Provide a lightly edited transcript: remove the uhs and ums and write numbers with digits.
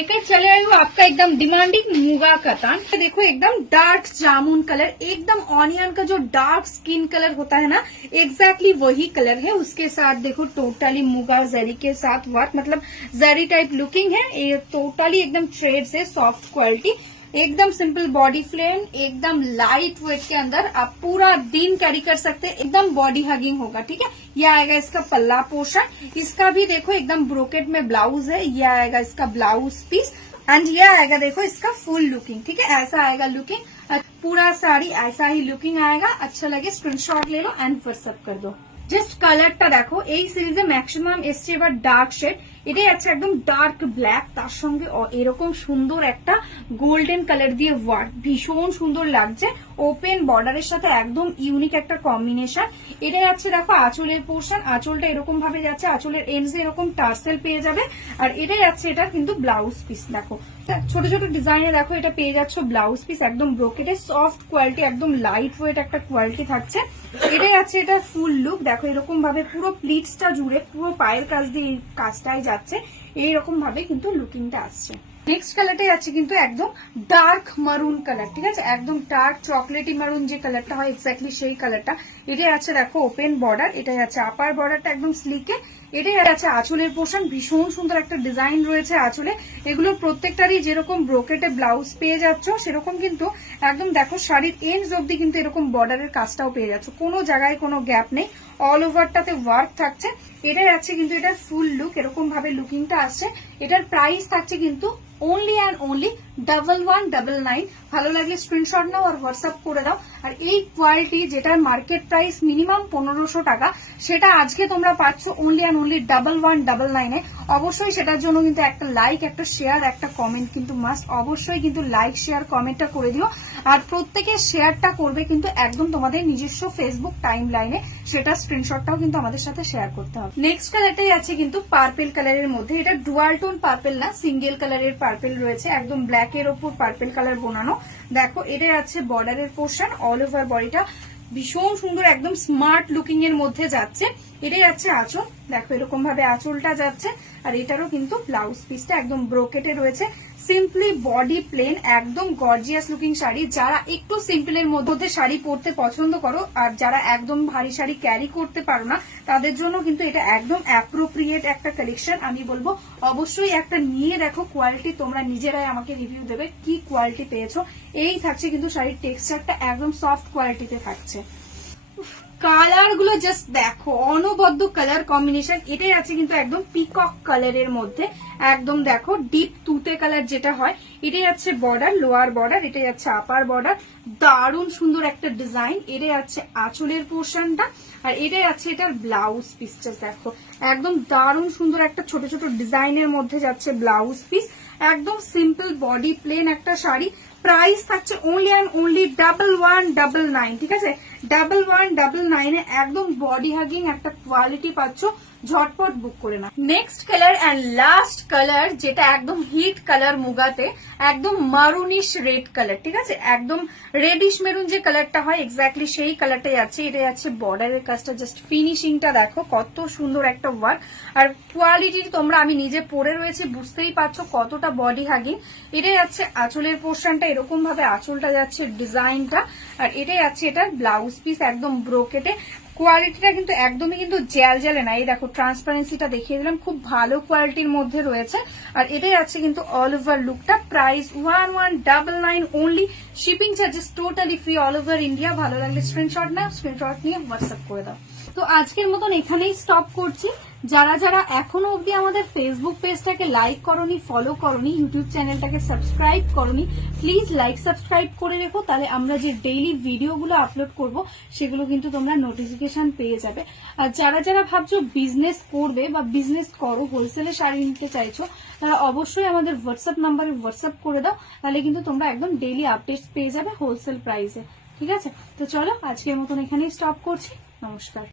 लेकर चले आई हूँ आपका एकदम डिमांडिंग मुगा कतान। देखो एकदम डार्क जामुन कलर, एकदम ऑनियन का जो डार्क स्किन कलर होता है ना, एग्जैक्टली वही कलर है। उसके साथ देखो टोटली मुगा जरी के साथ वर्क, मतलब जरी टाइप लुकिंग है। ये टोटली एकदम थ्रेड से सॉफ्ट क्वालिटी, एकदम सिंपल बॉडी फ्लेम, एकदम लाइट वेट के अंदर आप पूरा दिन कैरी कर सकते हैं। एकदम बॉडी हगिंग होगा, ठीक है। ये आएगा इसका पल्ला पोर्शन, इसका भी देखो एकदम ब्रोकेट में ब्लाउज है। ये आएगा इसका ब्लाउज पीस एंड ये आएगा देखो इसका फुल लुकिंग, ठीक है। ऐसा आएगा लुकिंग, पूरा साड़ी ऐसा ही लुकिंग आएगा। अच्छा लगे स्क्रीनशॉट ले लो एंड व्हाट्सएप कर दो। জাস্ট কালারটা দেখো, এই সিরিজে ম্যাক্সিমাম এসছে এবার ডার্ক শেড, এটাই আছে একদম ডার্ক ব্ল্যাক, তার সঙ্গে এরকম সুন্দর একটা গোল্ডেন কালার দিয়ে ওয়ার্ক, ভীষণ সুন্দর লাগছে। ওপেন বর্ডারের সাথে একদম ইউনিক একটা কম্বিনেশন। এটাই আছে দেখো আঁচলের পোর্শন, আঁচলটা এরকম ভাবে যাচ্ছে, আঁচলের এন্ডস এরকম টার্সেল পেয়ে যাবে। আর এটাই আছে এটা কিন্তু ব্লাউজ পিস, দেখো ছোট ছোট ডিজাইনে দেখো এটা পেয়ে যাচ্ছ ব্লাউজ পিস, একদম ব্রোকেটে সফট কোয়ালিটি, একদম লাইট ওয়েট একটা কোয়ালিটি থাকছে। এটাই আছে এটা ফুল লুক, দেখো এরকম ভাবে পুরো প্লিটসটা জুড়ে পুরো পায়ের কাজ দিয়ে কাজটাই যাচ্ছে, এইরকম ভাবে কিন্তু লুকিংটা আসছে। নেক্সট কালারটাই আছে কিন্তু একদম ডার্ক মারুন কালার, ঠিক আছে, একদম ডার্ক চকলেটি মারুন যে কালারটা হয় এক্স্যাক্টলি সেই কালারটা। এটাই আছে দেখো ওপেন বর্ডার, এটাই আছে আপার বর্ডারটা একদম স্লিকে। এটাই আছে আঁচলের পোর্শন, ভীষণ সুন্দর একটা ডিজাইন রয়েছে আঁচলে। এগুলোর প্রত্যেকটারই যেরকম ব্রোকেটে ব্লাউজ পেয়ে যাচ্ছ সেরকম কিন্তু একদম দেখো শাড়ির এন্ডস অব্দি কিন্তু এরকম বর্ডারের কাজটাও পেয়ে যাচ্ছ, কোনো জায়গায় কোনো গ্যাপ নেই, অল ওভারটাতে ওয়ার্ক থাকছে। এটাই আছে কিন্তু এটার ফুল লুক, এরকম ভাবে লুকিংটা আসছে। এটার প্রাইস থাকছে কিন্তু only and only 1199। ভালো লাগলে স্ক্রিনশট নাও আর হোয়াটসঅ্যাপ করে দাও। আর এই কোয়ালিটি যেটার মার্কেট প্রাইস মিনিমাম 1500 টাকা, সেটা আজকে তোমরা পাচ্ছ only and only 1199 এ। অবশ্যই সেটার জন্য কিন্তু একটা লাইক, একটা শেয়ার, একটা কমেন্ট কিন্তু মাস্ট। অবশ্যই কিন্তু লাইক শেয়ার কমেন্টটা করে দিও। আর প্রত্যেকে শেয়ারটা করবে কিন্তু একদম তোমাদের নিজস্ব ফেসবুক টাইম লাইনে, সেটা স্ক্রিনশটটাও কিন্তু আমাদের সাথে শেয়ার করতে হবে। নেক্সট কালারটাই আছে কিন্তু পার্পেল কালারের মধ্যে, এটা ডুয়াল টোন পার্পেল না, সিঙ্গেল কালারের পার্পেল রয়েছে, একদম ব্ল্যাক এর ওপর পার্পেল কালার বোনানো। দেখো এটা আছে বর্ডারের পোর্শন, অল ওভার বডিটা ভীষণ সুন্দর একদম স্মার্ট লুকিং এর মধ্যে যাচ্ছে। এটাই আছে আঁচল, দেখো এরকম ভাবে আঁচলটা যাচ্ছে। আর এটারও কিন্তু ব্লাউজ পিসটা একদম ব্রোকেটে রয়েছে, সিম্পলি বডি প্লেন, একদম গর্জিয়াস লুকিং শাড়ি। যারা একটু সিম্পলের মধ্যে শাড়ি পরতে পছন্দ করো আর যারা একদম ভারী শাড়ি ক্যারি করতে পারো না, তাদের জন্য কিন্তু এটা একদম অ্যাপ্রোপ্রিয়েট একটা কালেকশন। আমি বলবো অবশ্যই একটা নিয়ে দেখো, কোয়ালিটি তোমরা নিজেরাই আমাকে রিভিউ দেবে কি কোয়ালিটি পেয়েছো। এই থাকছে কিন্তু শাড়ির টেক্সচারটা একদম সফট কোয়ালিটিতে থাকছে। কালার গুলো জাস্ট দেখো, অনবদ্য কালার কম্বিনেশন। এটাই আছে কিন্তু একদম পিকক কালারের মধ্যে, একদম দেখো ডিপ তুতে কালার যেটা হয়। এটাই আছে বর্ডার, লোয়ার বর্ডার, এটাই আছে আপার বর্ডার, দারুণ সুন্দর একটা ডিজাইন। এটাই আছে আঁচলের পোর্শনটা আর এটাই আছে এটার ব্লাউজ পিসটা, দেখো একদম দারুণ সুন্দর একটা ছোট ছোট ডিজাইনের মধ্যে যাচ্ছে ব্লাউজ পিস। একদম সিম্পল বডি প্লেন একটা শাড়ি, প্রাইস থাকছে only and only 1199, ঠিক আছে। 1199 এ একদম বডি হাগিং একটা কোয়ালিটি পাচ্ছ, ঝটপট বুক করে না। Next colour and last colour, যেটা একদম হিট কালার মুগাতে, একদম মারুনিশ রেড কালার, ঠিক আছে, একদম রেডিশ মেরুন যে কালারটা হয় এক্স্যাক্টলি সেই কালারটাই আছে। এটাই আছে বর্ডারের কাজটা, জাস্ট ফিনিশিংটা দেখো কত সুন্দর একটা ওয়ার্ক। আর কোয়ালিটি তোমরা, আমি নিজে পরে রয়েছে বুঝতেই পারছো কতটা বডি হাগিং। এটাই আছে আঁচলের পোর্শনটা, এরকম ভাবে আঁচলটা যাচ্ছে ডিজাইনটা। আর এটাই আছে এটার ব্লাউজ পিস, একদম ব্রোকেটে। কোয়ালিটিটা কিন্তু একদমই কিন্তু জ্যাল জ্যালে না, এই দেখো ট্রান্সপারেন্সিটা দেখিয়ে দিলাম, খুব ভালো কোয়ালিটির মধ্যে রয়েছে। আর এটাই আছে কিন্তু অল ওভার লুকটা, price 1199 only, shipping charges totally free all over India. ভালো লাগলে স্ক্রিনশট না, স্ক্রিনশট নিয়ে হোয়াটসঅ্যাপ করে দাও। তো আজকের মতন এখানেই স্টপ করছি। যারা যারা এখনো অব্দি আমাদের ফেসবুক পেজটাকে লাইক করনি, ফলো করনি, ইউটিউব চ্যানেলটাকে সাবস্ক্রাইব করনি, প্লিজ লাইক সাবস্ক্রাইব করে রেখো, তাহলে আমরা যে ডেইলি ভিডিওগুলো আপলোড করব সেগুলো কিন্তু তোমরা নোটিফিকেশন পেয়ে যাবে। আর যারা যারা ভাবছো বিজনেস করবে বা বিজনেস করো, হোলসেলে শাড়ি নিতে চাইছো, তারা অবশ্যই আমাদের হোয়াটসঅ্যাপ নাম্বারে হোয়াটসঅ্যাপ করে দাও, তাহলে কিন্তু তোমরা একদম ডেইলি আপডেটস পেয়ে যাবে হোলসেল প্রাইসে, ঠিক আছে। তো চলো আজকের মতন এখানেই স্টপ করছি, নমস্কার।